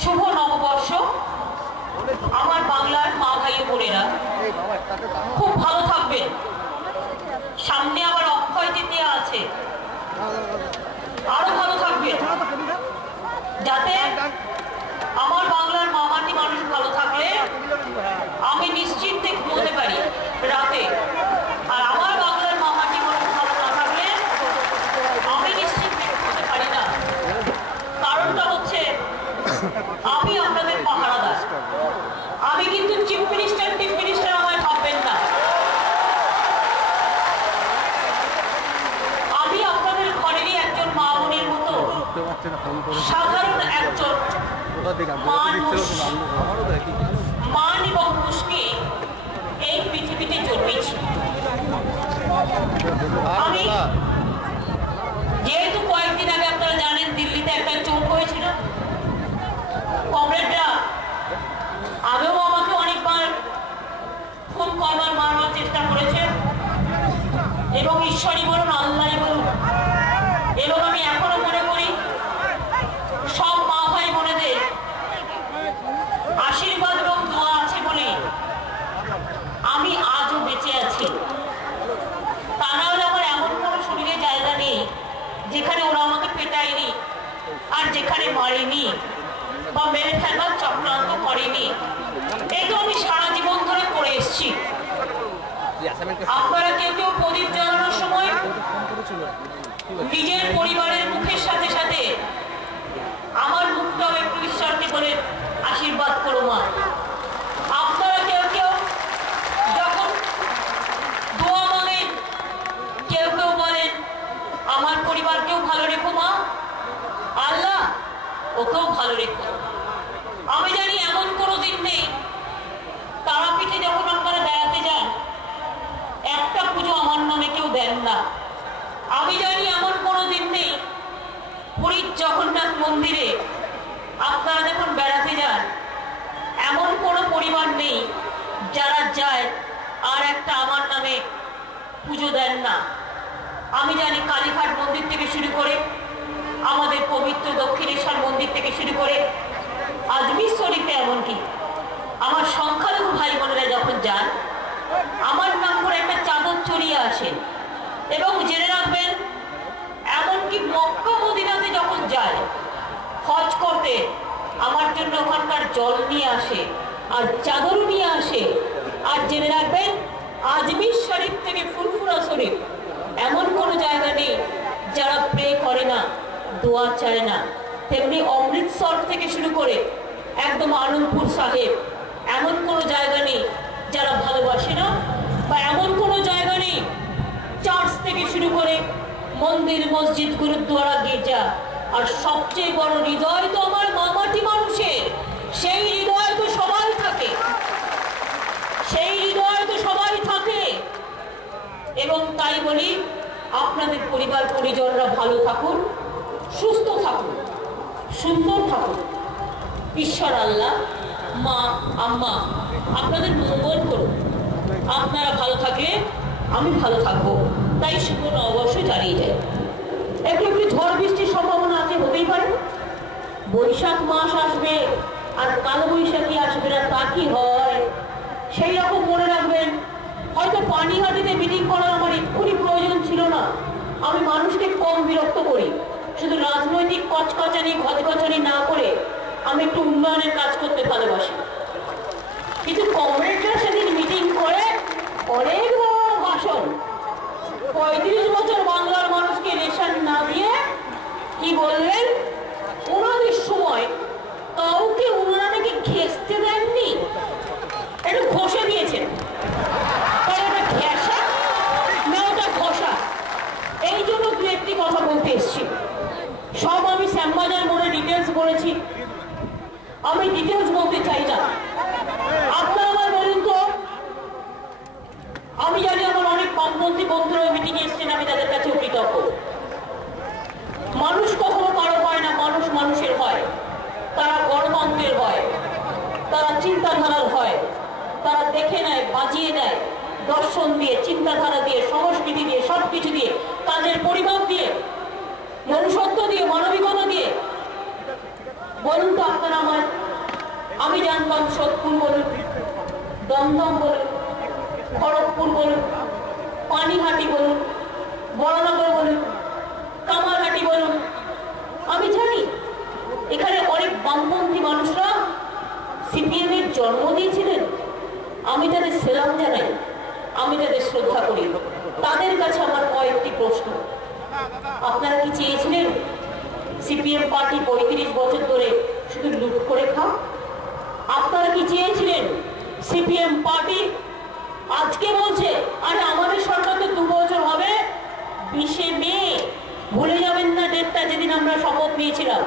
শুভ নববর্ষ। আমার বাংলার মা ভাই বোনেরা খুব ভালো থাকবেন। সামনে আবার অক্ষয় তৃতীয়া আছে, আরো ভালো থাকবেন যাতে আমার বাংলার মামাটি মানুষ ভালো থাকলে আমি নিশ্চিন্তে ঘুমোতে পারি রাতে, আর আমার বাংলার মামাটি মানুষ ভালো না থাকলে আমি নিশ্চিন্তে ঘুমোতে পারি না। কারণটা হচ্ছে আমি আপনাদের পাহারাদার। আমি কিন্তু চিফ মিনিস্টার আমায় ভাববেন না। আমি আপনাদের ঘরেরই একজন মা বোনের মতো সাধারণ একজন মান এবং পুষ্টি এই পৃথিবীতে জন্মেছি। আমি যেহেতু কয়েকদিন আগে আপনারা জানেন দিল্লিতে একটা চোট হয়েছিল, কমরেডরা আগেও আমাকে অনেকবার ফোন করবার মারবার চেষ্টা করেছে, এবং ঈশ্বরই বলুন আল্লাহই বলুন, এবং আমি এখনো মনে করি সব মা ভাই বোনেদের আশীর্বাদ এবং দোয়া আছে বলে আমি আজও বেঁচে আছি। তা না হলে আমার এমন কোনো শরীরে জায়গা নেই যেখানে ওরা আমাকে পেটায়নি, আর যেখানে মারেনি বা মেরে ফেলবার চক্রান্ত করেনি। এই তো আমি সারা জীবন ধরে করে এসছি। আপনারা কেউ কেউ প্রদীপ জ্বালানোর সময় নিজের পরিবারের মুখের সাথে সাথে আমার মুখটাও একটু ঈশ্বরকে বলে আশীর্বাদ করো মা। আপনারা কেউ কেউ যখন দোয়া মানেন, কেউ কেউ বলেন আমার পরিবারকেও ভালো রেখো মা, আল্লাহ ওকেও ভালো রেখো। আমি জানি এমন কোনো দিন নেই তারাপীঠে যখন আপনারা বেড়াতে যান একটা পুজো আমার নামে কেউ দেন না। আমি জানি এমন কোনো দিন নেই পুরীর জগন্নাথ মন্দিরে আপনারা যখন বেড়াতে যান এমন কোনো পরিবার নেই যারা যায় আর একটা আমার নামে পুজো দেন না। আমি জানি কালীঘাট মন্দির থেকে শুরু করে আমাদের পবিত্র দক্ষিণেশ্বর মন্দির থেকে শুরু করে আজমির শরীফে, এমনকি আমার সংখ্যালঘু ভাই বোনেরা যখন যান আমার নাম করে একটা চাদর চড়িয়ে আসেন। এবং জেনে রাখবেন এমনকি মক্কা মদিনাতে যখন যায় হজ করতে আমার জন্য ওখানকার জল নিয়ে আসে আর চাদর নিয়ে আসে। আর জেনে রাখবেন আজমির শরীফ থেকে ফুরফুরা শরীফ এমন কোনো জায়গা নেই যারা প্রে করে না, দোয়া চায় না। তেমনি অমৃতসর থেকে শুরু করে একদম আনন্দপুর সাহেব এমন কোনো জায়গা নেই যারা ভালোবাসে না, বা এমন কোনো জায়গা নেই চার্চ থেকে শুরু করে মন্দির, মসজিদ, গুরুদ্বারা, গির্জা, আর সবচেয়ে বড় হৃদয় তো আমার মামাটি মানুষের। সেই হৃদয় তো সবাই থাকে, সেই হৃদয় তো সবাই থাকে। এবং তাই বলি আপনাদের পরিবার পরিজনরা ভালো থাকুন, সুস্থ থাকুন, সুন্দর থাকুন। ঈশ্বর আল্লাহ, মা, আম্মা আপনাদের মঙ্গল করুন। আপনারা ভালো থাকলে আমি ভালো থাকবো, তাই শুভ নববর্ষ জানিয়ে যায়। একটু একটু ঝড় বৃষ্টির সম্ভাবনা আছে, হতেই পারে। বৈশাখ মাস আসবে আর কালো বৈশাখী আসবে না, তা কি হয়? সেই রকম মনে রাখবেন, হয়তো পানিহাটিতে মিটিং করার আমার এক্ষুনি প্রয়োজন ছিল না। আমি মানুষকে কম বিরক্ত করি, শুধু রাজনৈতিক কচকচানি ঘচকচানি না করে আমি একটু উন্নয়নের কাজ করতে ভালোবাসি। কিন্তু কমরেডরা সেদিন মিটিং করে অনেক বড় ভাষণ, 35 বছর বাংলার মানুষকে রেশন না দিয়ে কি বললেন, ওনাদের সময় কাউকে ওনারা নাকি ঘেঁষতে দেননি, একটু ঘষে দিয়েছেন। ওটা ঘেঁষা না ওটা ঘষা, এই জন্য দু একটি কথা বলতে এসছি। সব আমি শ্যামবাজার মোড়ে ডিটেলস বলেছি, আমি ডিটেলস বলতে চাই না। আপনারা আমার বলুন তো, আমি জানি আমার অনেক বামপন্থী বন্ধুরা মিটিং এসছেন, আমি তাদের কাছে কৃতজ্ঞ। মানুষ কখনো কারো হয় না, মানুষ মানুষের হয়। তারা গণতন্ত্রের হয়, তারা চিন্তাধারার হয়, তারা দেখে নেয়, বাজিয়ে নেয়, দর্শন দিয়ে, চিন্তাধারা দিয়ে, সংস্কৃতি দিয়ে, সবকিছু দিয়ে, কাজের পরিমাপ দিয়ে, মনুষ্যত্ব দিয়ে, মানবিকতা দিয়ে। দমদম বলুন, খড়গপুর বলুন, পানিহাটি বলুন, বড়নগর বলুন, কামারহাটি বলুন, আমি জানি এখানে অনেক বামপন্থী মানুষরা সিপিএম এর জন্ম দিয়েছিলেন। আমি তাদের সেলাম জানাই, আমি তাদের শ্রদ্ধা করি। তাদের কাছে আমার কয়েকটি প্রশ্ন। আপনারা কি চেয়েছিলেন সিপিএম পার্টি 35 বছর ধরে শুধু লুট করে খাও? আপনারা কি চেয়েছিলেন সিপিএম পার্টি আজকে বলছে আরে আমাদের সরকার তো 2 বছর হবে 20শে মে, ভুলে যাবেন না ডেটটা, যেদিন আমরা শপথ নিয়েছিলাম।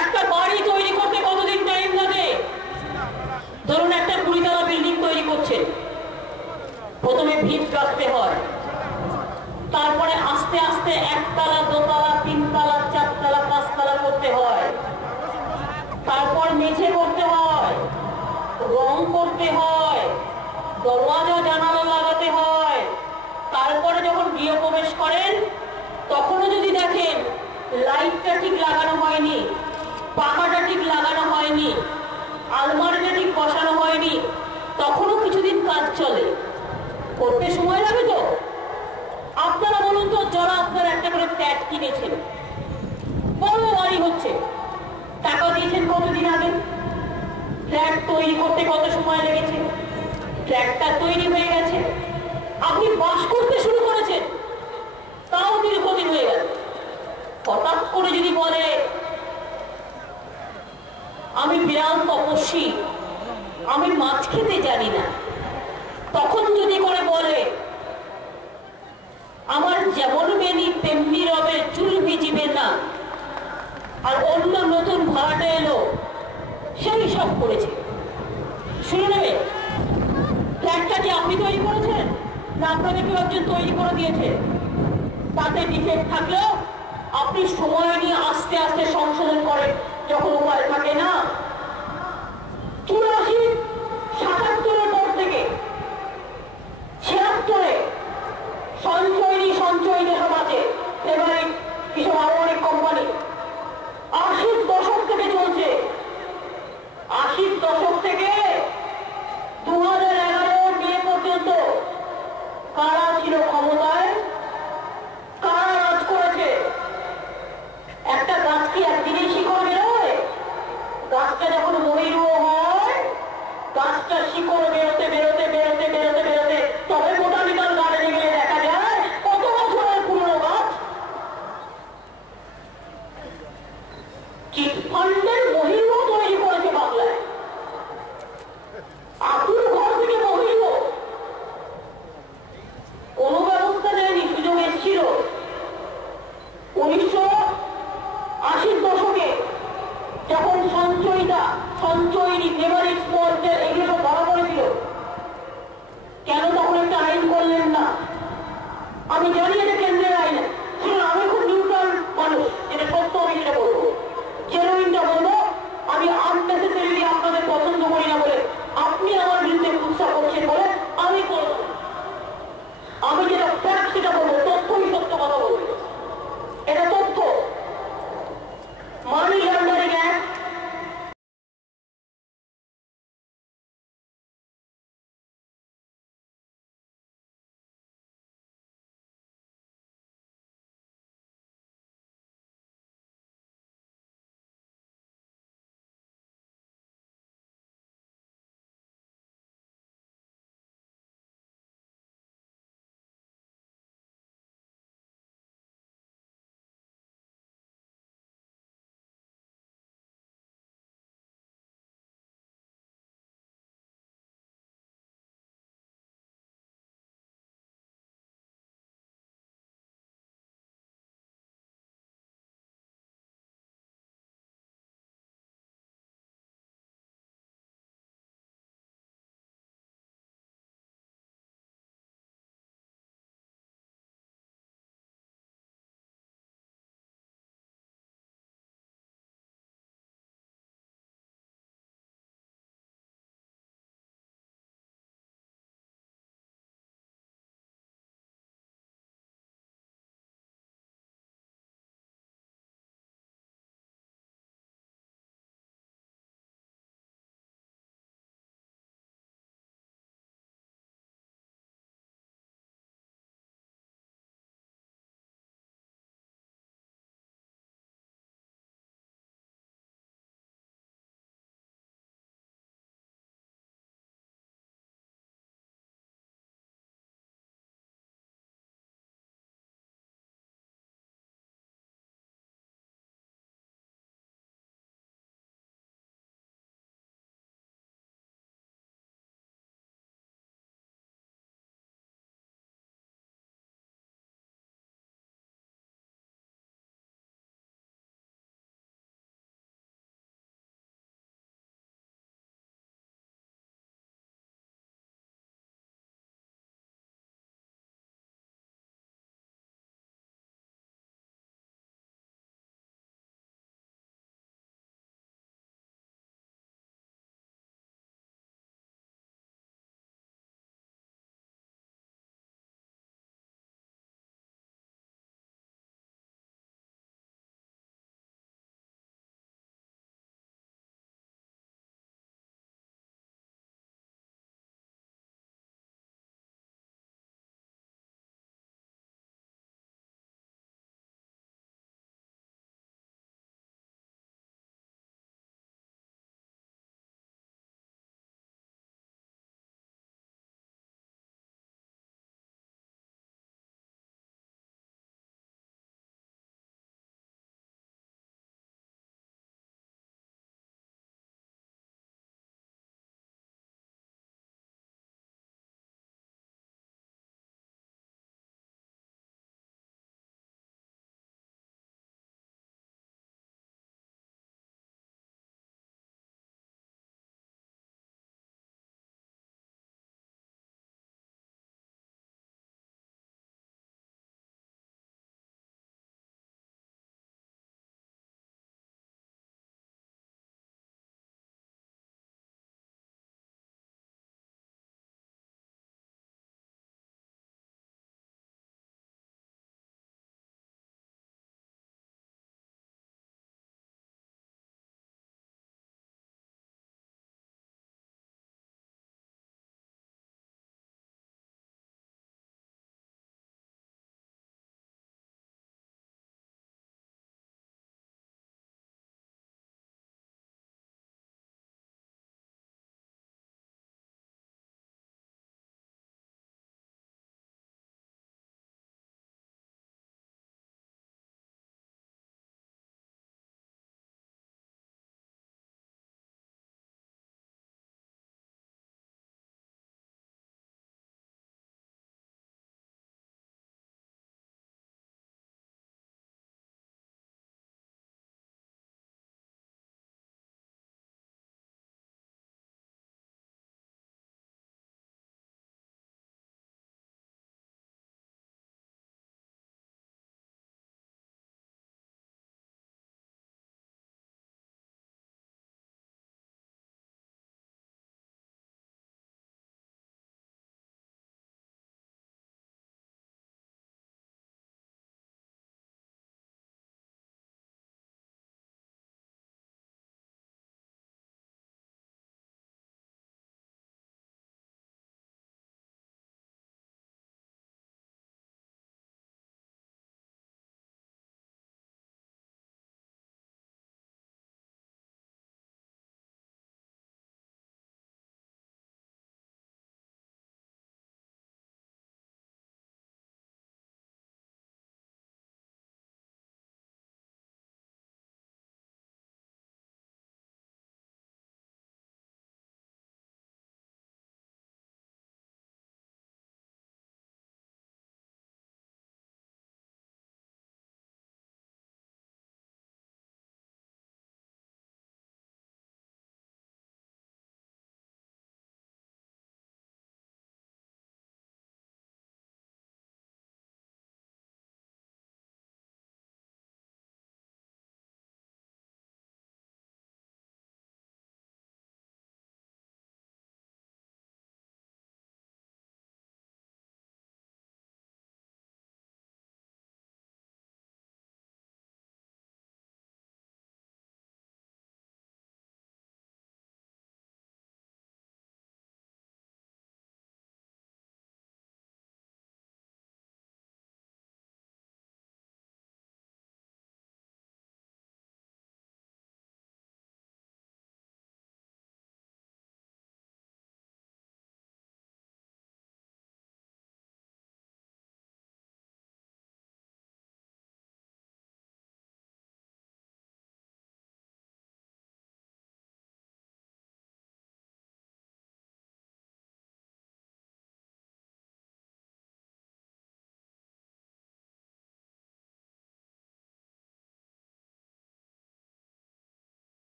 একটা বাড়ি তৈরি করতে কতদিন টাইম লাগে? ধরুন একটা 20 তলা বিল্ডিং তৈরি করছেন, প্রথমে ভিত রাখতে হয়, তারপরে আস্তে আস্তে 1 তলা 2 তলা 3 তলা 4 তলা 5 তলা করতে হয়, তারপর মেঝে করতে হয়, রং করতে হয়, দরওয়াজা জানালা লাগাতে হয়, তারপরে যখন গৃহপ্রবেশ করেন তখনও যদি দেখেন লাইটটা ঠিক লাগানো হয়নি, পাখাটা ঠিক লাগানো হয়নি, আলমারিটা ঠিক বসানো হয়নি, তখনও কিছুদিন কাজ চলে। করতে সময় লাগে তো? আপনারা বলুন তো, যারা আপনারা একটা করে ফ্ল্যাট কিনেছেন, বড় বাড়ি হচ্ছে, টাকা দিয়েছেন কতদিন আগে? ফ্ল্যাট তৈরি করতে কত সময় লেগেছে? ফ্ল্যাটটা তৈরি হয়ে গেছে, আপনি বাস করতে শুরু করেছেন, তাও দীর্ঘদিন হয়ে গেল। হঠাৎ করে যদি বলে আমি বিরাম তপস্বী, আমি মাছ খেতে জানি না, তখন যদি করে বলে আমার যেমন বেনি তেমনি রবে, চুল ভিজিবে না, আর অন্য নতুন ভাড়াটা এলো, সেই সব করেছে, শুনে নেবে। ফ্ল্যাটটা কি আপনি তৈরি করেছেন না আপনাকে কেউ একজন তৈরি করে দিয়েছে? তাতে ডিফেক্ট থাকলেও আপনি সময় নিয়ে আস্তে আস্তে সংশোধন করেন যখন উপায় থাকে না। 84, 77-এর পর থেকে 76-এ সঞ্চয় যেসব আছে, এবারে কিছু আরো অনেক কোম্পানি 80-র দশক থেকে চলছে। 80-র দশক থেকে 2011 মে পর্যন্ত কারা ছিল ক্ষমতায়, কারা রাজ করেছে? একটা গাছ কি একদিনেই শিকড় বেরোয়? গাছটা যখন মহিরুহ হয়, গাছটা শিকড় বেরোতে বেরোতে বেরোতে বেরোতে বেরোতে তবে বোটানিক্যাল গার্ডেনে গেলে দেখা যায় কত বছরের পুরনো গাছ। চিটফান্ডের মহিরুহ তৈরি করেছে বাংলায়, আতুর ঘর থেকে মহিরুহ। কোন ব্যবস্থা নেয়নি, সুযোগ এসেছিল 1980-র দশকে যখন সঞ্চয়ী লেবারিং স্পটদের এগুলো ধরা পড়েছিল। কেন তখন একটা আইন করলেন না? আমি জানি এটা কেন্দ্রের আইন, শুনুন আমি খুব নিউট্রাল মানুষ, যেটা সত্য আমি সেটা বলবো, জেনুইনটা বলবো।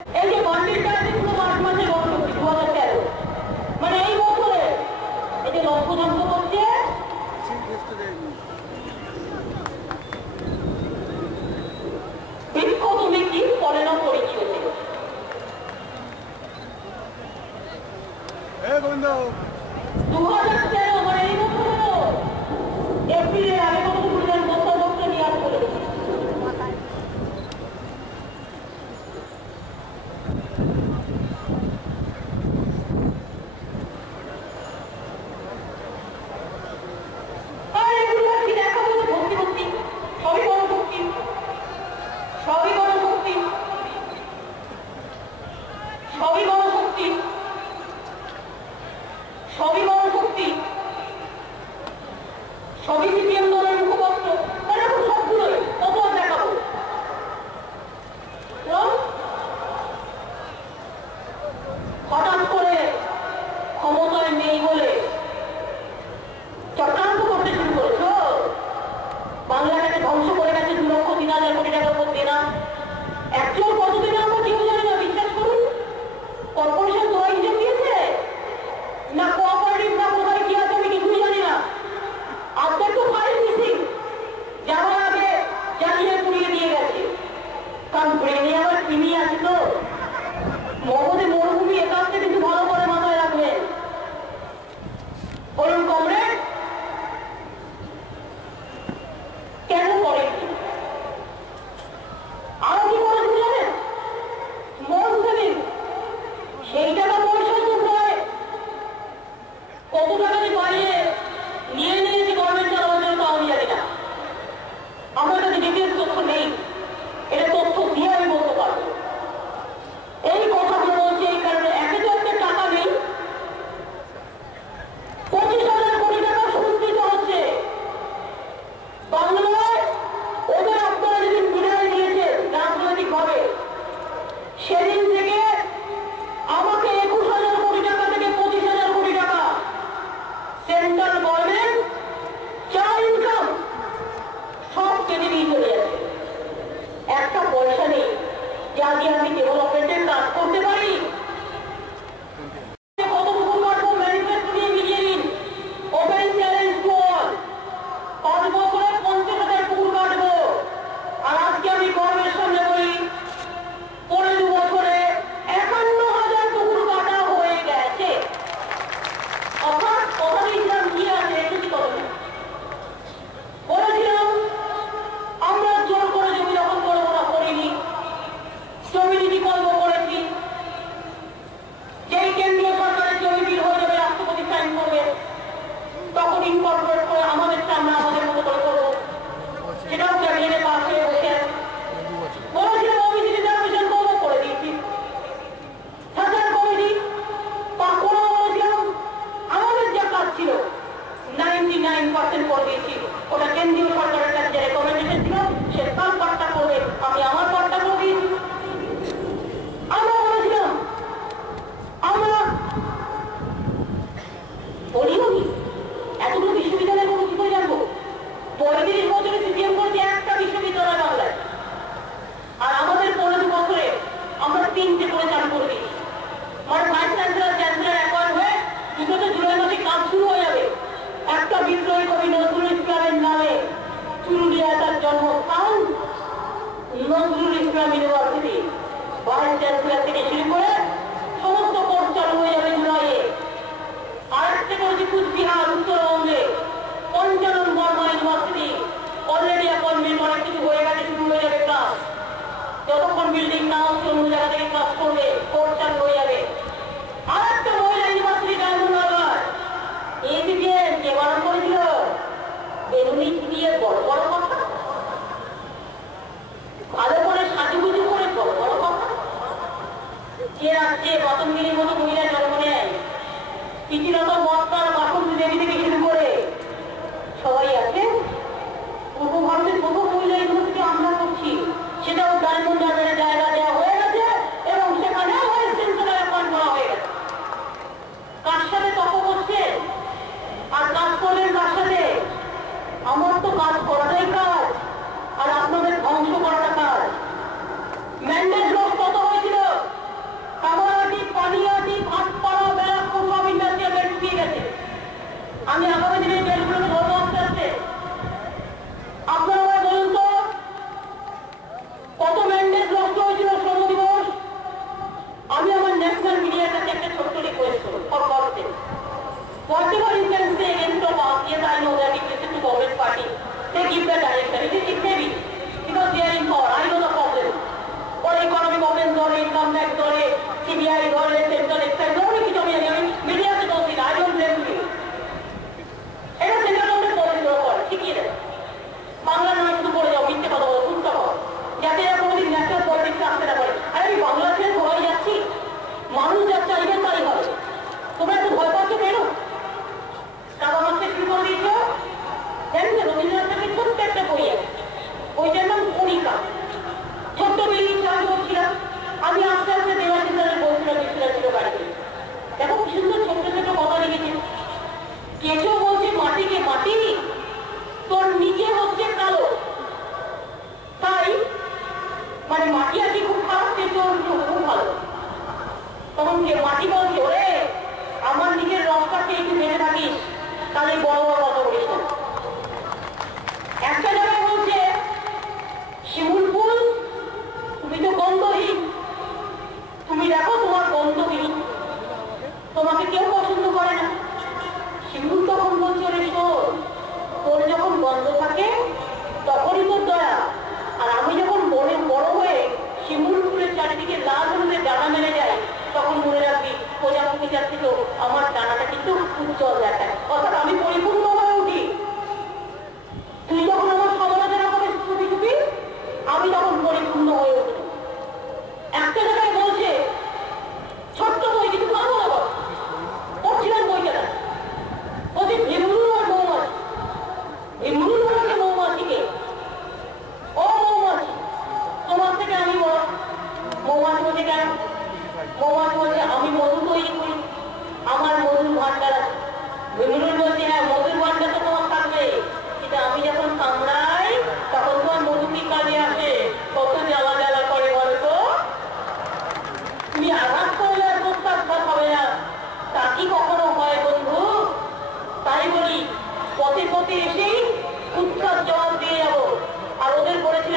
এই যে বান্ডিলটা আছে পুরো 5 মাসের গর্ভবতী 2013, মানে এই বছরে এই যে লক্ষ্যযন্ত্র করছে বৃক্ষ তুমি কি পরে না করে কি হয়েছিল 2013, মানে এই বছরে এপ্রিলের আগে কত পরিমাণ বছর নিয়ে আসতে বলেছে। হঠাৎ করে ক্ষমতায় নেই বলে চক্রান্ত করতে শুরু করেছ, বাংলাটাকে ধ্বংস করে গেছে 2,03,000 কোটি টাকার মধ্যে না একচুয়াল কতদিনে আমরা কেউ জানি না। বিশ্বাস করুন, কর্পোরেশন তোরা হিসেব দিয়েছে না কোঅপারেটিভ না কোথায় কি আছে আমি কিছুই জানি না। আজকের তো ফাইল মিসিং, যাওয়ার আগে জানিয়ে পুড়িয়ে দিয়ে গেছে, কারণ ব্রেনে আবার কিনি আছে তো মগজে মরুভূমি একান্তে কিছু ভালো করে মাথায় রাখবেন। বলুন কমরেড, কেন করেননি? আরো কি করেছেন জানেন? মন সেদিন সেই টাকা পয়সা তো প্রায় কত টাকা যে বাইরে নিয়ে নিয়েছে গভর্নমেন্ট চালানোর জন্য তাও জানি না, আমার কাছে ডিটেলস তথ্য নেই, এটা তথ্য দিয়ে আমি বলতে পারবো। এই কথাগুলো বলছে এই কারণে, একে তো একটা টাকা নেই, 25,000 কোটি টাকা সঞ্চিত হচ্ছে বাংলায়। ওদের আপনারা যেদিন বিদায় নিয়েছেন রাজনৈতিক ভাবে, সেদিন থেকে আমাকে 21,000 কোটি টাকা থেকে 25,000 কোটি টাকা সেন্ট্রাল গভর্নমেন্ট যা ইনকাম সব কেটে দিয়ে চলে যাচ্ছে। একটা পয়সা নেই যা দিয়ে আমি ডেভেলপমেন্টের কাজ করতে পারি। কতটুকু কাটবো ম্যানিফেস্টো নিয়ে মিলিয়ে নিন। ওপেন চ্যালেঞ্জ টু অল, 5 বছরে 50,000 পুকুর কাটবো। আর আজকে আমি গর্বের সামনে বলি, পরের 2 বছরে 51,000 পুকুর কাটা হয়ে গেছে। অর্থাৎ কথা দিয়েছিলাম কি আছে এসেছি কত, বলেছিলাম আমরা জোর করে জমি দখল করবো না, করিনি। জমি নীতি কর্ম করেছি, যেই কেন্দ্রীয় সরকারের জমি বিল হয়ে যাবে রাষ্ট্রপতি সাইন করবে, তখন ইনকর্পোরেট করে আমাদের আমরা আমাদের মতো করে করবো। সেটাও ক্যাবিনেটে পাস হয়ে বসে বলেছিলাম ওবিসি রিজার্ভেশন করবো, করে দিয়েছি। সার্চার কমিটি বা কোনো বলেছিলাম, আমাদের যা কাজ ছিল 99% করে দিয়েছি। ওটা কেন্দ্রীয় সরকারের কাছে যে রেকমেন্ডেশন ছিল সে তার পাঠটা করবে, আমি আমার পাঠটা করে দিয়েছি। আমরা বলেছিলাম, আমরা বলিও নি এতগুলো বিশ্ববিদ্যালয় করবো কি করে জানবো? 35 বছরে সিপিএম করছে একটা বিশ্ববিদ্যালয় বাংলায়, আর আমাদের 15 বছরে আমরা 3টে করে চালু করে দিয়েছি। মানে ভাইস চ্যান্সেলর চ্যান্সেলর অ্যাপয়েন্ট হয়ে দুটোতে জুলাই মাসে কাজ শুরু হয়ে যাবে। একটা বিদ্রোহী কবি নজরুল ইসলামের নামে চুরুলিয়া তার জন্মস্থান, Nazrul Islam university vice chancellor থেকে শুরু করে সমস্ত কোর্স চালু হয়ে যাবে জুলাইয়ে। আরেকটা করেছি কুচবিহার উত্তরবঙ্গে Panchanan Barma university, already appointment অনেক কিছু হয়ে গেছে, শুরু হয়ে যাবে ক্লাস। যতক্ষণ বিল্ডিং না হচ্ছে অন্য জায়গা থেকে ক্লাস করবে, কোর্স চালু হয়ে যাবে। আরেকটা মহিলা ইউনিভার্সিটি ডায়মন্ড হারবার, এদিকে কে বারণ করেছিল? বেলুনি দিয়ে বড় বড় কথা, ভালো করে সাজুগুজু করে বড় বড় কথা। যে রাজ্যে পতঙ্গিনীর মতো মহিলা জন্ম নেয়, তিথিরত মত্তার বাসন্তী দেবী থেকে শুরু করে সবাই আছে, পূর্ব ভারতের প্রথম মহিলা ইউনিভার্সিটি আমরা করছি, সেটাও ডায়মন্ড হারবারের জায়গা দেওয়া হয়ে গেছে এবং সেখানে ভাইস চ্যান্সেলর অ্যাপয়েন্ট করা হয়ে গেছে। কার সাথে তর্ক করছে আর কাজ করলেন কার সাথে? আমার তো কাজ করাটাই কাজ, আর আপনাদের ধ্বংস করাটা কাজ। ম্যান্ডেট লস কত হয়েছিল?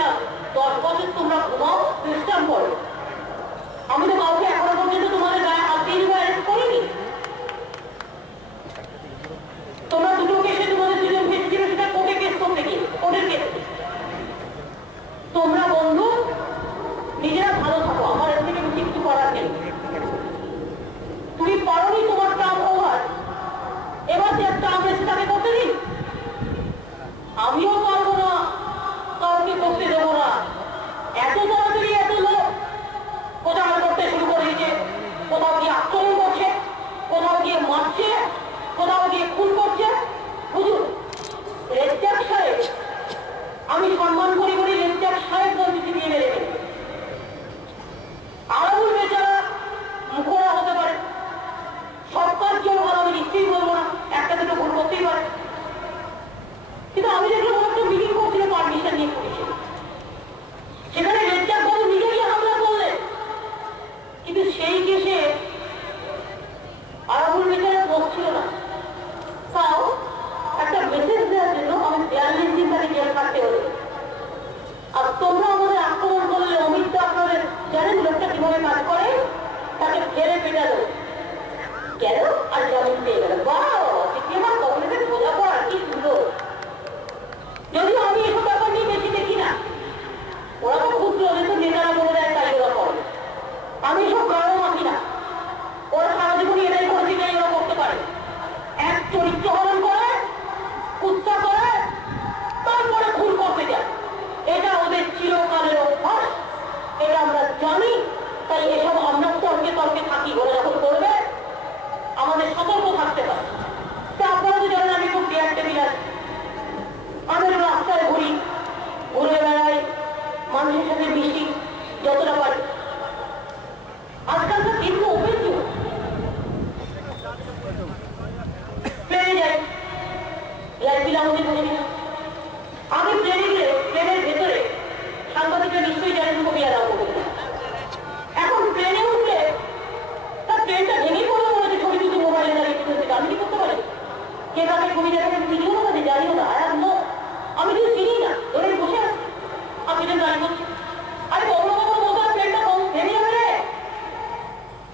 বলেছিলাম 10 বছর তোমরা ঘুমাও, বিশ্রাম করো। আমি তো কাউকে এখনো পর্যন্ত তোমাদের গায়ে হাত দিয়ে অ্যারেস্ট করিনি। তোমরা দুটো কেসে তোমাদের দুজন ফেসেছিল, সেটা কোর্টে কেস করতে গিয়ে, কোর্টের কেস। তোমরা বন্ধু নিজেরা ভালো থাকো, আমার এর থেকে বেশি কিছু করার নেই। তুমি পারোনি, তোমার টার্ম ওভার, এবার যে টার্ম এসে তাকে করতে দিন। আমিও পারবো না, কাউকে করতে দেবো না। এত তাড়াতাড়ি এত লোক কোথাও করতে শুরু করে দিচ্ছে, কোথাও গিয়ে আক্রমণ করছে, কোথাও গিয়ে মারছে, কোথাও গিয়ে খুন করছে। বুঝুন, রেজ্জাক সাহেব, আমি সম্মান করি বলি রেজ্জাক সাহেব বলছি দিয়ে মেরে দেবে। আরাবুল বেচারা মুখরা হতে পারে, সব কাজ কেউ ভালো আমি নিশ্চয়ই বলবো না, একটা দুটো ভুল করতেই পারে। কিন্তু আমি দেখলাম একটা মিটিং করছিল পারমিশন নিয়ে পুলিশে, সেখানে রেজ্জাক বাবু নিজে গিয়ে হামলা করলেন। কিন্তু সেই কেসে আরাবুল বেচারা বসছিল না, তাও একটা মেসেজ দেওয়ার জন্য আমি 42 দিন তাকে জেল কাটতে হলো। আর তোমরা আমাদের আক্রমণ করলে অমিত আপনাদের জানেন লোকটা কিভাবে কাজ করে, তাকে ফেলে পেটালো কেন আর জামিন পেয়ে গেল। আমার কংগ্রেসের বোঝা পড়া কি সুন্দর। যদিও আমি এসব ব্যাপার নিয়ে বেশি দেখি না, ওরা তো খুব ওদের তো নেতারা বলে দেয় তাই ওরা করে। আমি এসব গাড়ো মাখি না, ওরা সারা জীবনই এটাই করেছি তাই ওরা করতে পারে। এক চরিত্র হরণ করে, কুৎসা করে, তারপরে খুন করতে যায়, এটা ওদের চিরকালের অভ্যাস, এটা আমরা জানি। তাই এসব আমরা তর্কে তর্কে থাকি, ওরা যখন করবে আমাদের সতর্ক থাকতে পারে। তা আপনারা তো জানেন আমি খুব ডেয়ার টেবিল আছি, আমি রাস্তায় ঘুরি, ঘুরে বেড়াই, মানুষের সাথে মিশি যতটা পারি। আজকালকার দিন তো ওপেন যুগ, প্লেনে যাই, লাইফিল আমাদের বলে দিলাম। আমি প্লেনে গেলে প্লেনের ভেতরে সাংবাদিকরা নিশ্চয়ই জানেন কবি আলাপ করবে। এখন প্লেনে উঠলে তার প্লেনটা ভেঙে পড়লো মনে হচ্ছে, ছবি তুলতে মোবাইলে দাঁড়িয়ে তুলতে আমি কি করতে পারি? কে কাকে ছবি দেখাতে ভিডিও বানাতে জানিও না, আর নো আমি কিছু চিনি না, ধরে বসে আছি, আমি যেন দাঁড়িয়ে করছি। আরে কখনো কখনো বলতে প্লেনটা কম ভেঙে যাবে রে।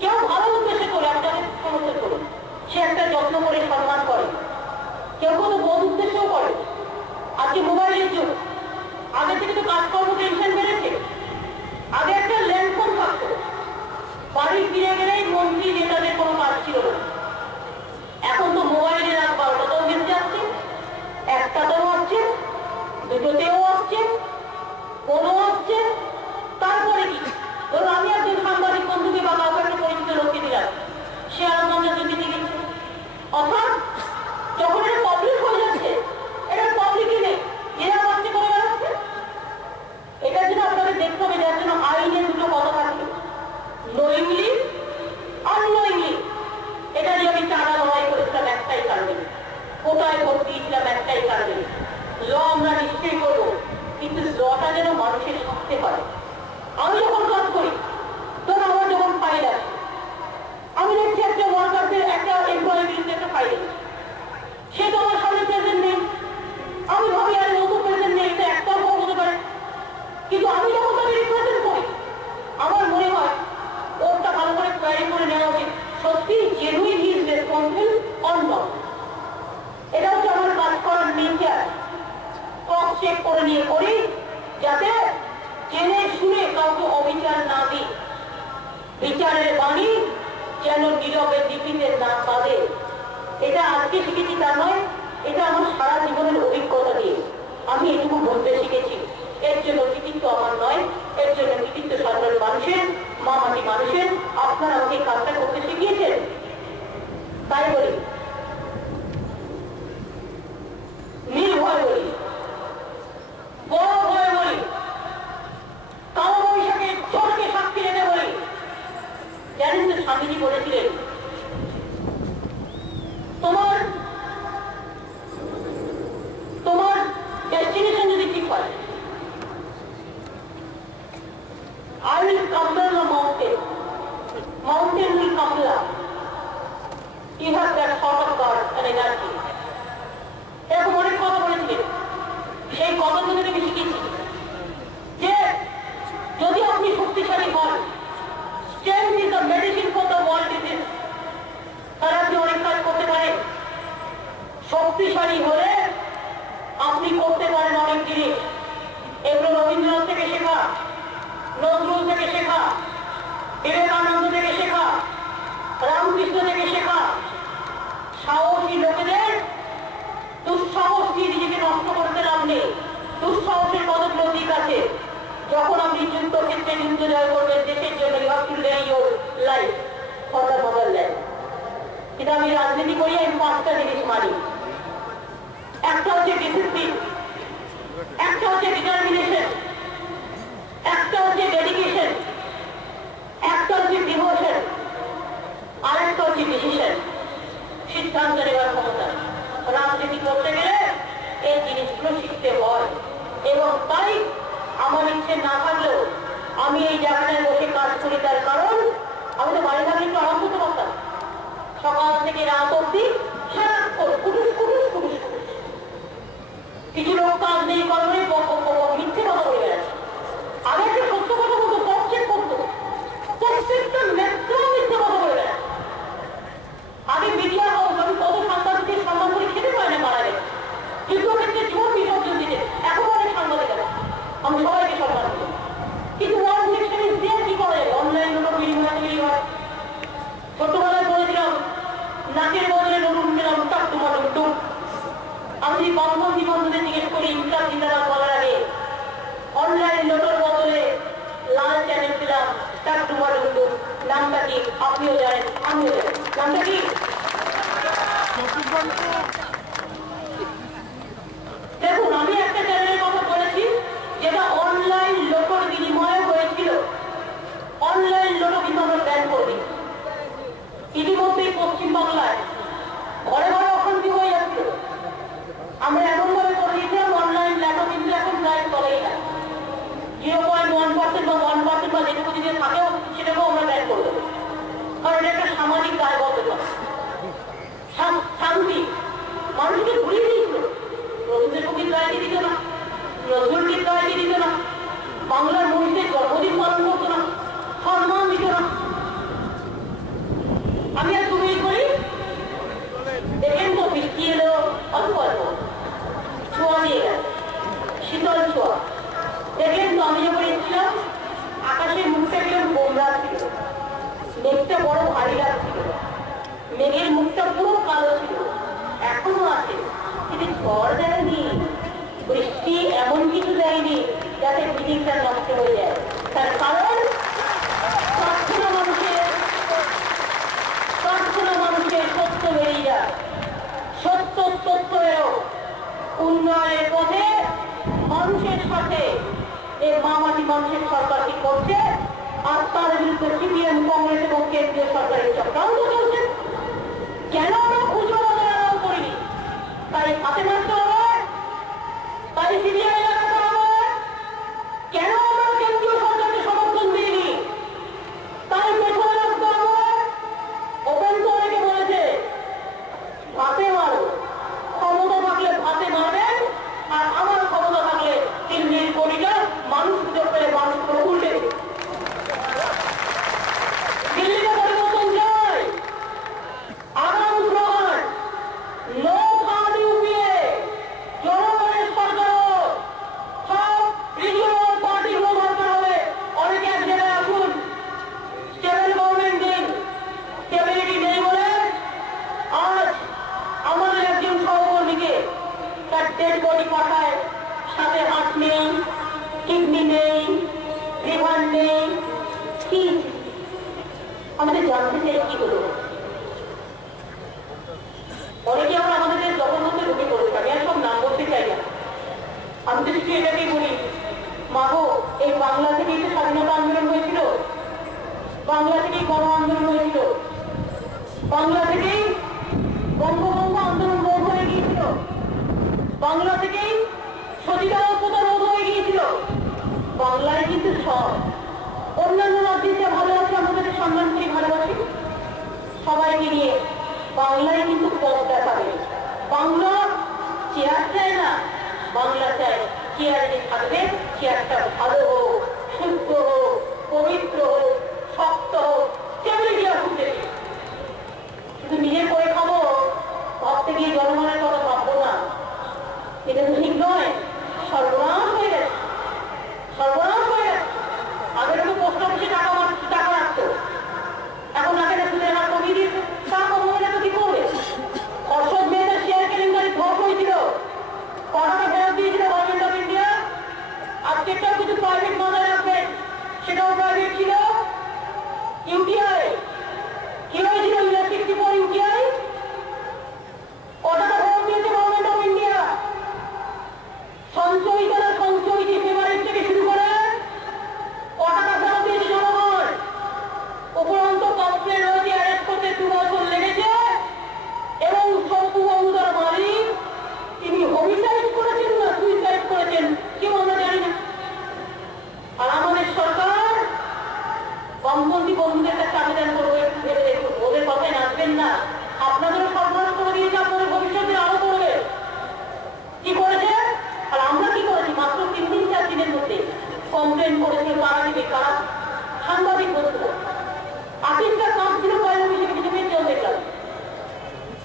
কেউ ভালো উদ্দেশ্যে করে আপনাকে সমস্যা করুন, সে একটা যত্ন করে সম্মান করে, কেউ কেউ তো বোধ উদ্দেশ্যও করে। আজকে মোবাইলের যুগ, আগে থেকে তো কাজকর্ম টেনশন বেড়েছে। আগে একটা ল্যান্ডফোন থাকতো, বাড়ি ফিরে গেলেই মন্ত্রী নেতাদের কোনো কাজ ছিল না। এখন তো মোবাইলে রাত 12টাতেও মেসেজ আসছে, 1টাতেও আসছে, 2টোতেও আসছে, ফোনও আসছে। তারপরে কি ধরুন আমি একজন সাংবাদিক বন্ধুকে বা কাউকে একটা পরিচিত লোককে দিলাম, সে আর আমাদের দিতে গেছে। অর্থাৎ যখন এটা পাবলিক হয়ে যাচ্ছে, এটা পাবলিকই নেই, এরা বাচ্চা করে বেড়াচ্ছে। এটার জন্য আপনাদের দেখতে হবে, যার জন্য আইনে দুটো কথা থাকে, নোয়িংলি, আননোয়িংলি। এটা নিয়ে আমি চাঁদা লড়াই করেছিলাম একটাই কারণে, কোথায় ভোট দিয়েছিলাম একটাই কারণে। ল আমরা নিশ্চয়ই করবো, কিন্তু লটা যেন মানুষের শিখতে পারে। আমি যখন কাজ করি তখন আমার যখন ফাইল আসে, আমি দেখছি একটা ওয়ার্কারদের একটা এমপ্লয়ের বিরুদ্ধে একটা ফাইল আছে, সে তো আমার সামনে প্রেজেন্ট নেই। আমি ভাবি আর নতুন প্রেজেন্ট নেই, এটা একটাও কম হতে পারে। কিন্তু আমি যখন তাকে রিপ্রেজেন্ট করি, আমার মনে হয় ওটা ভালো করে কোয়ারি করে নেওয়া উচিত, সত্যি genuine he is responsible on not. এটা হচ্ছে আমার কাজ করার নেচার। ক্রস চেক করে নিয়ে করি, যাতে জেনে শুনে কাউকে অবিচার না দিই, বিচারের বাণী যেন নীরবে লিপিতে না পাবে। এটা আজকে শিখেছি তা নয়, এটা আমার সারা জীবনের অভিজ্ঞতা দিয়ে আমি এটুকু বলতে শিখেছি। এর জন্য কৃতিত্ব আমার নয়, এর জন্য কৃতিত্ব সাধারণ মানুষের, মামাটি মানুষের। আপনারা আমাকে কাজটা করতে শিখিয়েছেন, তাই বলি, নির্ভয় বলি, বড় ভয় বলি, কালো বৈশাখে ঝড়কে সাক্ষী রেখে বলি। জানেন তো স্বামীজি বলেছিলেন, তোমার তোমার ডেস্টিনেশন যদি ঠিক হয়, I will crumble the mountain. Mountain will crumble. You have that sort of God and energy. এরকম অনেক কথা বলেছিলেন, সেই কথাগুলো থেকে আমি শিখেছি। The medicine for the world disease. তারা আপনি অনেক কাজ করতে পারেন। শক্তিশালী হলে আপনি করতে পারেন অনেক জিনিস। এগুলো রবীন্দ্রনাথ থেকে শেখা, নজরুল থেকে শেখা, বিবেকানন্দ থেকে শেখা, রামকৃষ্ণ থেকে শেখা। সাহসী লোকেদের দুঃসাহস দিয়ে নিজেকে নষ্ট করতে লাভ নেই। দুঃসাহসের কতগুলো দিক আছে। যখন আপনি যুদ্ধক্ষেত্রে যুদ্ধ জয় করবেন দেশের জন্য, ইউ হ্যাভ টু লে your life for the motherland. কিন্তু আমি রাজনীতি করি, আমি 5টা জিনিস মানি। একটা হচ্ছে ডিসিপ্লিন, একটা হচ্ছে ডিটারমিনেশন, একটা হচ্ছে ডেডিকেশন, একটা হচ্ছে ডিভোশন, আর একটা হচ্ছে ডিসিশন, সিদ্ধান্ত নেওয়ার ক্ষমতা। রাজনীতি করতে গেলে এই জিনিসগুলো শিখতে হয়। এবং তাই আমার ইচ্ছে না থাকলেও আমি এই জায়গাটায় বসে কাজ করি। তার কারণ আমি তো বাড়ি থাকলে একটু আরাম করতে পারতাম। সকাল থেকে রাত অব্দি সারাক্ষণ কুটুস কুটুস কুটুস কুটুস। কিছু লোক কাজ নেই কর্মে মিথ্যে কথা বলে বেড়াচ্ছে। আগে একটা সত্য কথা বলতো, পক্ষে করতো, প্রত্যেকটা মেট্রো মিথ্যে কথা বলে বেড়াচ্ছে। আগে মিডিয়া হাউস আমি কত সাংবাদিকদের সম্মান করে খেতে পারে না মারা গেছে। যুদ্ধক্ষেত্রে জীবন বিসর্জন দিতে এখন অনেক সাংবাদিক আছে, আমি সবাইকে সম্মান করি। কিন্তু ওয়ান সেকশনে দিয়ে কি করে অনলাইন লোক বিনিময় তৈরি হয়। ছোটবেলায় বলেছিলাম নাচের বদলে নতুন পেলাম টাক তোমার উত্তর। আমি বন্ধু বন্ধুদের জিজ্ঞেস করি ইনকাম জিন্দাবাদ বলার আগে অনলাইন লোটোর বদলে লাল চ্যানেল পেলাম টাক তোমার উত্তর। নামটা কি আপনিও জানেন, আমিও জানেন। নামটা কি? দেখুন, আমি একটা চ্যানেলের কথা বলেছি যেটা অনলাইন লোটোর বিনিময়ে হয়েছিল। অনলাইন লোটো কিন্তু আমরা ব্যান করি। ইতিমধ্যেই পশ্চিমবাংলায় ঘরে ঘরে অশান্তি হয়ে যাচ্ছে। আমরা এমন ভাবে করে দিয়েছিলাম অনলাইন ল্যাটো কিন্তু এখন প্রায় চলেই না। 0.1% বা 1% বা যেটুকু যদি থাকেও সেটাকেও আমরা ব্যান করে দেবো। কারণ এটা একটা সামাজিক দায়বদ্ধতা। শান্তি মানুষকে ঘুরিয়ে দিয়েছিল। রবীন্দ্র সঙ্গীত গাইতে দিত না, নজরুল গীত গাইতে দিত না, বাংলার মহিলাদের জন্মদিন পালন করতো না, সম্মান দিত না। আমি আর তুমি করি দেখেন তো বৃষ্টি এলো অল্প অল্প ছোঁয়া দিয়ে গেল, শীতল ছোঁয়া। দেখেন তো আমি যখন এসেছিলাম আকাশের মুখটা কিরকম গোমরা ছিল, মেঘটা বড় ভারী লাগছিল, মেঘের মুখটা পুরো কালো ছিল, এখনো আছে। কিন্তু ঝড় দেয়নি, বৃষ্টি এমন কিছু দেয়নি যাতে পৃথিবীটা নষ্ট হয়ে যায়। তার কারণ মানুষের সত্য বেরিয়ে যায়। সত্য তথ্যেও উন্নয়নের পথে মানুষের সাথে এই মামাটি মানুষের সরকার কি করছে, আর তার বিরুদ্ধে সিপিএম, কংগ্রেস এবং কেন্দ্রীয় সরকারের চক্রান্ত চলছে। কেন আমরা খুচরো বাজারে আরম্ভ করিনি? তাই হাতে মারতে হবে, তাই সিবিআই লাগাতে হবে। কেন আমরা কেন্দ্রীয় সরকারকে সমর্থন দিইনি? তাই পেছনে রাখতে হবে। ওপেন তো অনেকে বলেছে ভাতে মারো, ক্ষমতা থাকলে ভাতে মারবেন, আর আমার ক্ষমতা থাকলে দিল্লির কোটিটা মানুষ সুযোগ পেলে মানুষ করে উল্টে দেবে। দিল্লিতে পরিবর্তন চাই, আগাম স্লোগান নো খাদ ইউপিএ, জনগণের সরকার, সব রিজিওনাল পার্টিগুলো দরকার হবে। অনেকে এক জায়গায় আসুন, স্টেবল গভর্নমেন্ট দিন, স্টেবিলিটি নেই বলে আজ আমাদের একজন সহকর্মীকে তার ডেড বডি পাঠায়, সাথে হার্ট নেই, কিডনি নেই, লিভার নেই। কি আমাদের জানতে চাই কি হলো? অনেকে আমরা আমাদের জগন্নাথে ঢুকে পড়েছি, আমি আর সব নাম বলতে চাই না। আমি তো শুধু এটাকেই বলি, মাগো এই বাংলা থেকেই তো স্বাধীনতা আন্দোলন হয়েছিল, বাংলা থেকেই গণ আন্দোলন হয়েছিল, বাংলা থেকেই বঙ্গভঙ্গ আন্দোলন রোধ হয়ে গিয়েছিল, বাংলা থেকেই সতীদাহতা রোধ হয়ে গিয়েছিল। বাংলায় কিন্তু সব অন্যান্য রাজ্যে যা ভালো আছে আমাদের সম্মান করি, ভালোবাসি সবাইকে নিয়ে, বাংলায় কিন্তু পথ দেখাবে। বাংলা চেয়ার চায় না, বাংলা চায় চেয়ারে থাকবে, চেয়ারটা ভালো হোক, শুদ্ধ হোক, পবিত্র হোক, শক্ত হোক, সেটাও কিছু প্রাইভেট মাথায় রাখবেন, সেটাও প্রাইভেট ছিল। ইউটিআই কি হয়েছিল? ইলেকট্রিসিটি ফর ইউটিআই কতটা খবর দিয়েছে গভর্নমেন্ট অফ ইন্ডিয়া? সঞ্চয়িতারা সঞ্চয়িত পেপারের থেকে শুরু করে কতটা খবর দিয়েছে জনগণ। উপরন্ত কমপ্লেন হয়েছে, অ্যারেস্ট করতে 2 বছর লেগেছে এবং শম্ভু বাবুদার মালিক তিনি হোমিসাইড করেছেন না সুইসাইড করেছেন কেউ আমরা জানি না। আর আমাদের সরকার বামপন্থী বন্ধুদের কাছে আবেদন করবো, একটু ভেবে দেখুন, ওদের কথায় নাচবেন না। আপনাদেরও সরবরাহ করে দিয়েছে, আপনাদের ভবিষ্যতে আরো করবে। কি করেছে আর আমরা কি করেছি? মাত্র 3 দিন 4 দিনের মধ্যে কমপ্লেন করেছে কারা দিবে, কারা সাংবাদিক বন্ধু আর্টিস্টরা কাজ ছিল পয়লা বৈশাখে কিছু পেয়েছে দেখলাম।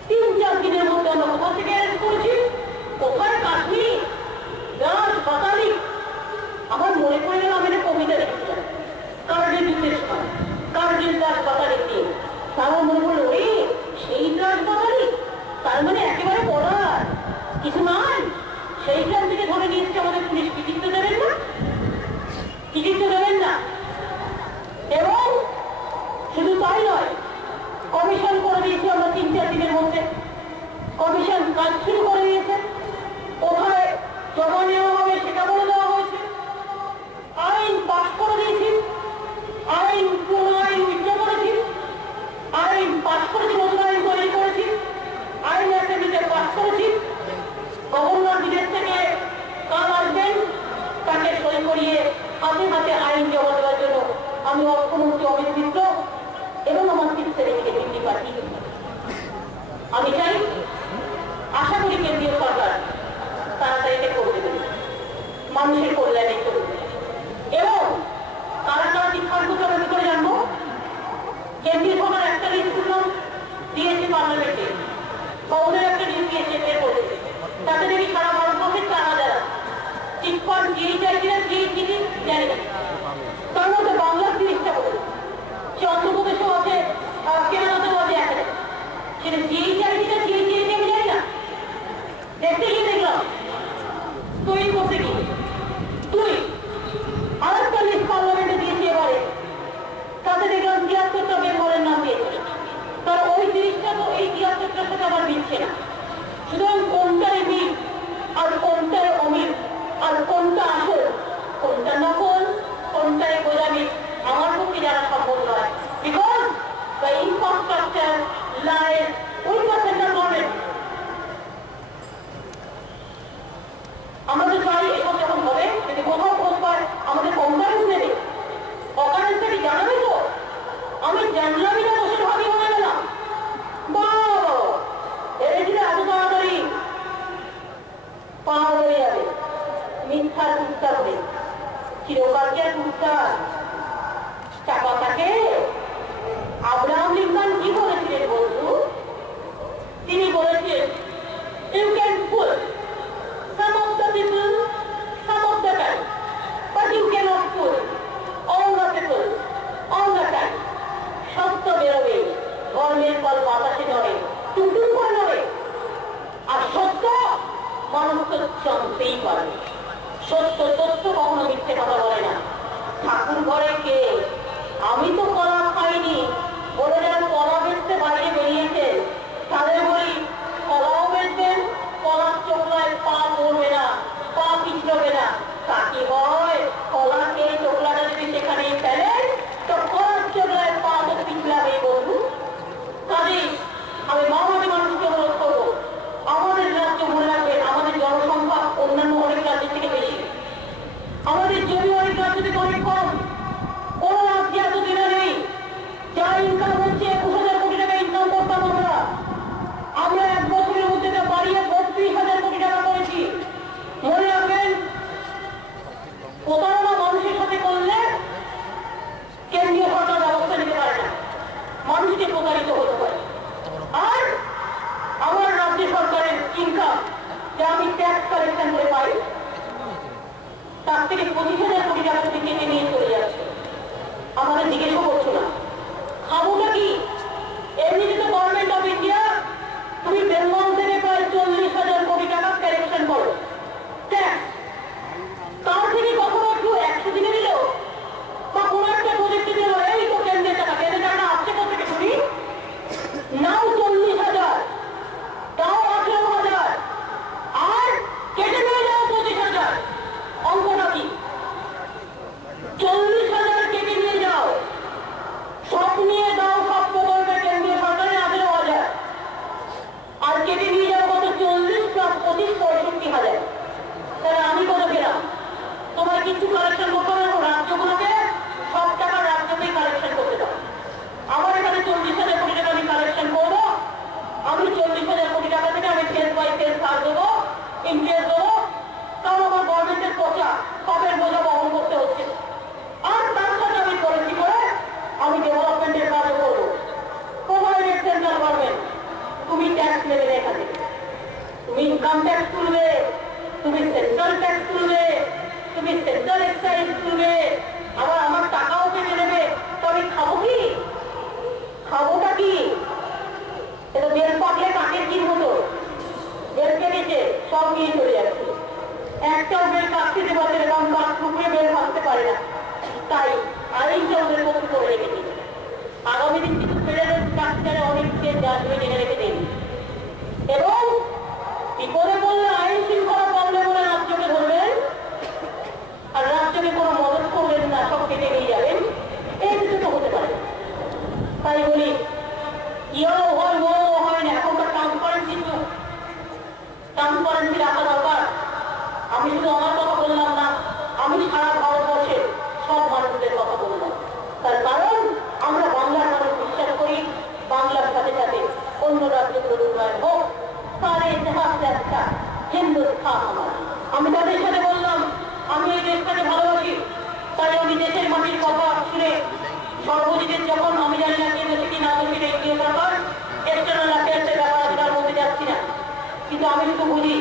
3-4 দিনের মধ্যে আমরা কোথা থেকে অ্যারেস্ট করেছি? কোথায়? কাশ্মীর, গাছ, বাতালি। আমার মনে পড়ে গেল আমি একটা কবিতা লিখেছিলাম কার্গিল যুদ্ধের সময়, কার্গিল গাছ বাতালি দিয়ে। আমার মনে পড়লো ওই সেই গাছ বাতালি, তার মানে একেবারে বর্ডার কিছু নাই। সেইখান থেকে ধরে নিয়ে এসছে আমাদের পুলিশ। কৃতিত্ব দেবেন না, কৃতিত্ব দেবেন না। এবং শুধু তাই নয়, কমিশন করে দিয়েছি আমরা 3-4 দিনের মধ্যে। কমিশন কাজ শুরু করে দিয়েছে, কোথায় জমা নেওয়া হবে সেটা বলে দেওয়া হয়েছে। আইন পাস করে দিয়েছি, আইন পুরো আইন উইথড্র করেছি, আইন পাস করেছি, নতুন আইন তৈরি করেছি, আইন অ্যাসেম্বলিতে পাস করেছি। গভর্নর বিদেশ থেকে কাল আসবেন, তাকে সই করিয়ে হাতে হাতে আইন জমা দেওয়ার জন্য আমি অর্থমন্ত্রী অমিত মিত্র এবং আমার সেক্রেটারিকে দিল্লি পাঠিয়ে দিই। আমি চাই, আশা করি কেন্দ্রীয় সরকার তাড়াতাড়ি এটা করে দেবেন, মানুষের কল্যাণে করবে। এবং কারা কারা দীক্ষার কথা আমি করে জানবো? কেন্দ্রীয় সরকার একটা লিস্ট দিয়েছে পার্লামেন্টে, বা ওদের একটা লিস্ট দিয়েছে বের করেছে। তাতে দেখি সারা ভারতবর্ষের 4,000 চিটফান্ড যেই চাইছিলেন যেই জিনিস জানি না, তার মধ্যে বাংলার 30টা বলে, সে অন্ধ্রপ্রদেশেও আছে, কেরালাতেও আছে 1,000। সেটা যেই চাইছিলেন যেই জিনিস আমি জানি না, দেখতে গিয়ে দেখলাম তৈরি করতে গিয়ে 2 আরেকটা লিস্ট পার্লামেন্টে দিয়েছে এবারে, তাতে দেখলাম 73টা বেঙ্গলের নাম দিয়েছে। তার ওই 30টা তো এই 73টার সাথে আবার মিলছে না। সুতরাং কোনটায় মিল আর কোনটায় অমিল আর কোনটা আসল কোনটা নকল কোনটায় গোলামি আমার পক্ষে জানা সম্ভব নয়। Because the infrastructure lies with the central government. আমরা তো চাই এসব যখন হবে, যদি কোথাও খোঁজ পায় আমাদের কনফারেন্স নেবে, অকারেন্সটি জানাবে তো। আমি জানলামই না, বসে ভাবি হয়ে গেলাম এরেছিল এত তাড়াতাড়ি পার হয়ে যাবে। মিথ্যার টুকটা হবে, চিরকালকে টুকটা চাপা থাকে। আব্রাহাম লিঙ্কন কি বলেছিলেন বন্ধু? তিনি বলেছিলেন, you can fool some of the people some of the time, but you cannot fool all the people all the time. সত্য বেরোবে, ধর্মের ফল বাতাসে নড়ে, টুকটুক করে নড়ে। আর সত্য মানুষ তো জানতেই পারবে। সত্য তথ্য কখনো মিথ্যে কথা বলে না। ঠাকুর ঘরে কে? আমি তো কলা খাইনি বলে যান কলা একটাও বেল কাটতে পারে এবং বাথরুমে বেল ভাবতে পারে না, তাই আইনটা ওদের পক্ষে করে রেখেছি। আগামী দিন কিন্তু ফেডারেল স্ট্রাকচারে অনেক চেঞ্জ আসবে জেনে রেখে দিন। এবং বিপদে পড়লে আইন শৃঙ্খলা প্রবলেম হলে রাজ্যকে ধরবেন আর রাজ্যকে কোনো মদত করবেন না, সব কেটে নিয়ে যাবেন, এই দুটো হতে পারে। তাই বলি ইয়েও হয় বড়ও হয় না, এখনকার ট্রান্সপারেন্সি রাখা দরকার। আমি শুধু আমার কথা বললাম না, আমি সারা ভারতবর্ষের সব মানুষদের কথা বললাম। তার কারণ আমরা বাংলার মানুষ বিশ্বাস করি বাংলার সাথে সাথে অন্য রাজ্যগুলোর উন্নয়ন হোক, তার ইতিহাস একটা হিন্দুস্থান আমার। আমি তাদের সাথে বললাম আমি এই দেশটাকে ভালোবাসি, তাই আমি দেশের মাটির কথা শুনে সর্বজিতের যখন আমি জানি না কে দোষী কি না দোষী এগিয়ে দরকার এক্সটার্নাল অ্যাফেয়ার্সের ব্যাপার আমি তার মধ্যে যাচ্ছি না, কিন্তু আমি শুধু বুঝি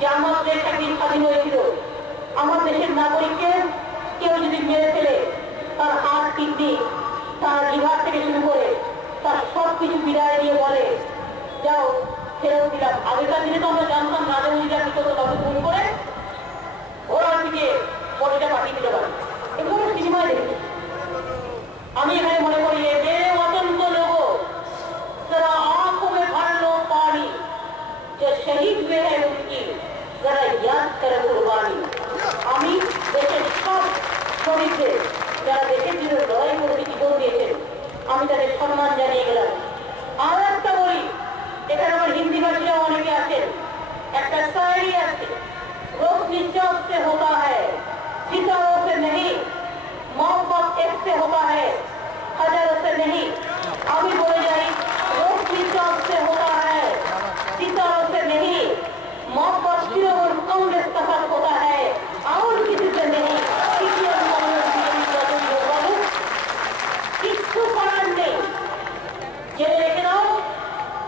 যে আমার দেশ একদিন স্বাধীন হয়েছিল। আমার দেশের নাগরিককে কেউ যদি মেরে ফেলে তার হাত কিডনি তার লিভার থেকে শুরু করে তার সব কিছু বিদায় দিয়ে বলে যাও ফেরত দিলাম। আগেকার দিনে তো আমরা জানতাম রাজামুজিরা কি করতো, তখন ফোন করে ঘোড়ার দিকে বডিটা পাঠিয়ে দিতে পারে, এগুলো সিনেমায় দেখি। আমি এখানে মনে করি যে অত্যন্ত লোক যারা आंखों में भर लो पानी जो शहीद हुए हैं उनकी जरा याद करो कुर्बानी। আমি দেশের সব শহীদদের যারা দেশের জন্য লড়াই করে জীবন দিয়েছেন আমি তাদের সম্মান জানিয়ে গেলাম। আর একটা বলি, এখানে আমার হিন্দি ভাষীরা অনেকে আছেন, একটা শায়রি আছে, रोशनी चाँद से होता है सितारों से नहीं, मोहब्बत एक से होता है हजारों से नहीं। अभी बोले जाए रोशनी चाँद से होता है सितारों से नहीं, मोहब्बत सिर्फ और कांग्रेस का साथ होता है और किसी से नहीं। किसको कরার নেই, জেনে রেখে দাও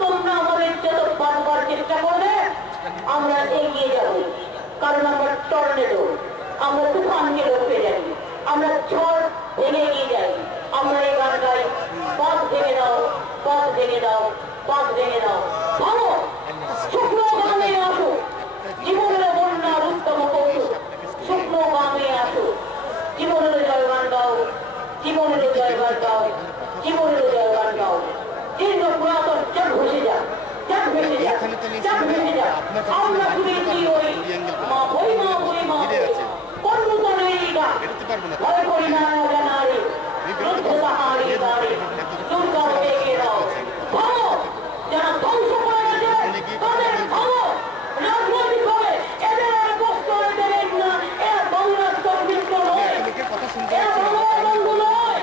তোমরা আমাদের যত বারবার চেষ্টা করবে আমরা এগিয়ে যাবো, কারণ আমরা টর্নেডো, আমরা তুফানকে রোখতে জানি, আমরা ঝড় ভেঙে এগিয়ে যাই। আমরা এই গান গাই পথ ভেঙে দাও, পথ ভেঙে দাও, পথ ভেঙে দাও, ভালো শুকনো গানে আসো জীবনের বন্যার উত্তম কৌতুক, শুকনো গানে আসো জীবনের জয়গান গাও, জীবনের জয়গান গাও, জীবনের জয়গান গাও। দীর্ঘ পুরাতন চাপ ভেসে যাক, চাপ ভেসে যাক, চাপ ভেসে যাক। আমরা ঘুরে কি ওই মা বই মা বই মা পণ্যত নেই গান ভয় করি না জানারে রুদ্ধতা হারি দাঁড়ে দুর্গা এগিয়ে দাও। ভালো যারা ধ্বংস করে গেছে তাদের ভালো রাজনৈতিক হবে, এদের আর কষ্ট দেবেন না। এরা বাংলার সংযুক্ত নয়, এরা বাংলার বন্ধু নয়,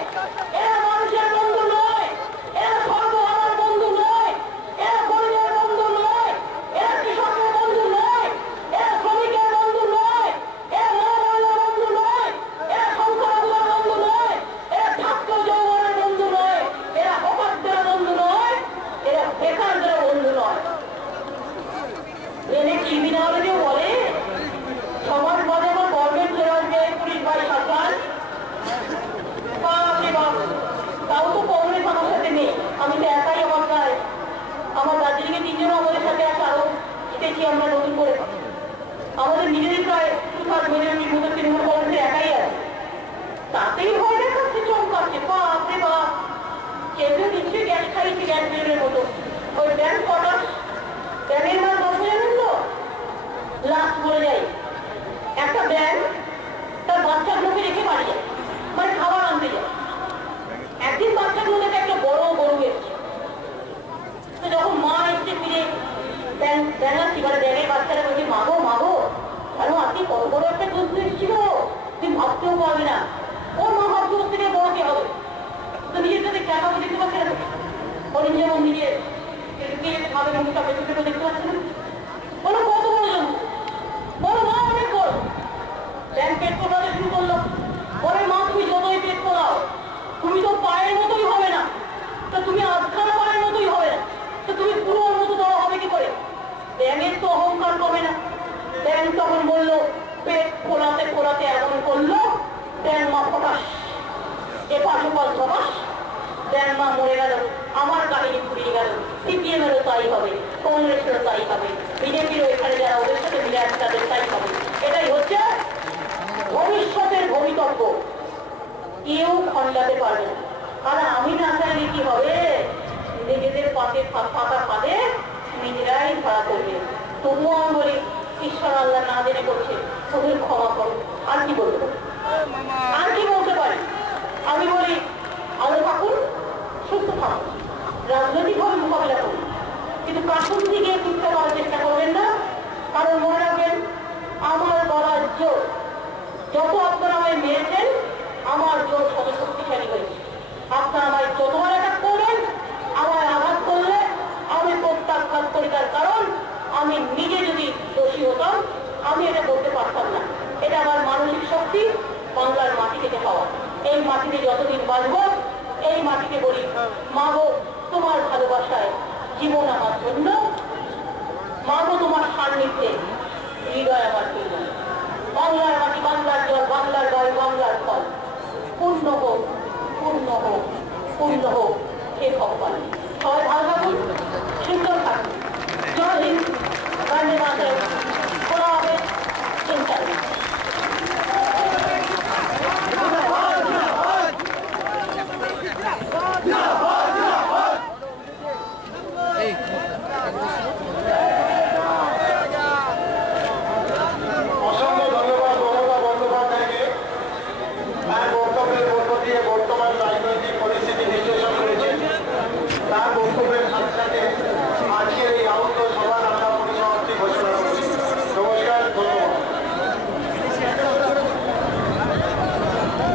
এরা মানুষের বন্ধু নয়, এরা সর্বহারার বন্ধু নয়, এরা গরিবের বন্ধু নয়, এরা কৃষকের বন্ধু নয়, এরা শ্রমিকের বন্ধু নয়, এরা মহামারীর বন্ধু নয়, এরা সংখ্যালঘুর বন্ধু নয়, এরা ছাত্র যৌবনের বন্ধু নয়, এরা হকারদের বন্ধু নয়, এরা বেকারদের বন্ধু নয়। এনে ক্রিমিনাল যে বলে সমাজ বাদে আমার গভর্নমেন্ট চলে আসবে পুলিশ ভাই সরকার, তাও তো কংগ্রেস আমার সাথে নেই, আমি তো একাই আমার গায়ে। আমার দার্জিলিংয়ে তিনজনও আমাদের সাথে আছে, আরো জিতেছি আমরা নতুন করে। আমাদের নিজেদের প্রায় 2/3 মতো তৃণমূল কংগ্রেসের একাই আছে, তাতেই ভয় দেখাচ্ছে, চমকাচ্ছে। বাপরে বাপ, কেউ নিশ্চয়ই গ্যাস খাইছে, গ্যাস বেরোনের মতো। ওই ব্যাংক কটা ব্যাংকের নাম বলতে জানেন তো, লাস্ট বলে যাই, একটা ব্যাংক তার বাচ্চাগুলোকে রেখে বাড়ি যায়, মানে খাবার আনতে যায়। একদিন বাচ্চাগুলো থেকে একটা বড় গরু এসছে, তো যখন মা এসছে ফিরে ব্যাঙাচ্ছি, মানে ব্যাঙের বাচ্চারা বলছি মাগো মাগো, কারণ আপনি কত বড় একটা দুধ এসেছিল তুই ভাবতেও পারবি না। ওর মা ভাবতে ওর থেকে বড় কে হবে, তো নিজের সাথে টাকা দেখতে পাচ্ছে না, ওর যেমন নিজের খাবে মুখটা বেশি দেখতে পাচ্ছে না। বলো কত বড় জন, বলো মা অনেক বড়। ব্যাংক পেট করাতে শুরু করলো, বলে মা তুমি যতই পেট করাও তুমি তো পায়ের মতোই হবে না, তো তুমি আধখানা পায়ের মতোই হবে না, তো তুমি পুরো মতো দেওয়া হবে কি করে? ব্যাঙের তো অহংকার কমে না। ব্যাঙ তখন বললো পেট ফোলাতে ফোলাতে এমন করলো ব্যাঙ মা ফটাস এপাশ ওপাশ ফটাস, ব্যাঙ মা মরে গেল। আমার কাহিনী ফুরিয়ে গেল। সিপিএমেরও তাই হবে, কংগ্রেসেরও তাই হবে, বিজেপিরও এখানে যারা ওদের সাথে মিলে আছে তাদের তাই হবে। এটাই হচ্ছে ভবিষ্যতের ভবিতব্য। কেউ খণ্ডাতে পারবে না, কারণ আমি না চাইলে কি হবে, নিজেদের পাতে ফাঁকা ফাঁদে নিজেরাই ধরা করবে। তবুও আমি বলি, ঈশ্বর আল্লাহ না জেনে করছে, তুমি ক্ষমা করো। আর কি বলবো, আর কি বলতে পারি? আমি বলি, আলো থাকুন, সুস্থ থাকুন, রাজনৈতিকভাবে মোকাবিলা করুন, কিন্তু কাকুর দিকে মিথ্যা করার চেষ্টা করবেন না। কারণ মনে রাখবেন, আমার গলার জোর, যত আপনারা আমায় মেরেছেন, আমার জোর তত শক্তিশালী হয়েছে। আপনারা আমায় যতবার অ্যাটাক করবেন, আমায় আঘাত করলে আমি প্রত্যাঘাত করি, তার কারণ আমি নিজে যদি দোষী হতাম, আমি এটা করতে পারতাম না। এটা আমার মানসিক শক্তি, বাংলার মাটি থেকে পাওয়া। এই মাটিতে যতদিন বাঁচব, এই মাটিতে বলি, মা গো তোমার ভালোবাসায় জীবন আমার জন্য, মা গো তোমার সান্নিধ্যে হৃদয় আমার জন্য। বাংলার মাটি, বাংলার জল, বাংলার বায়ু, বাংলার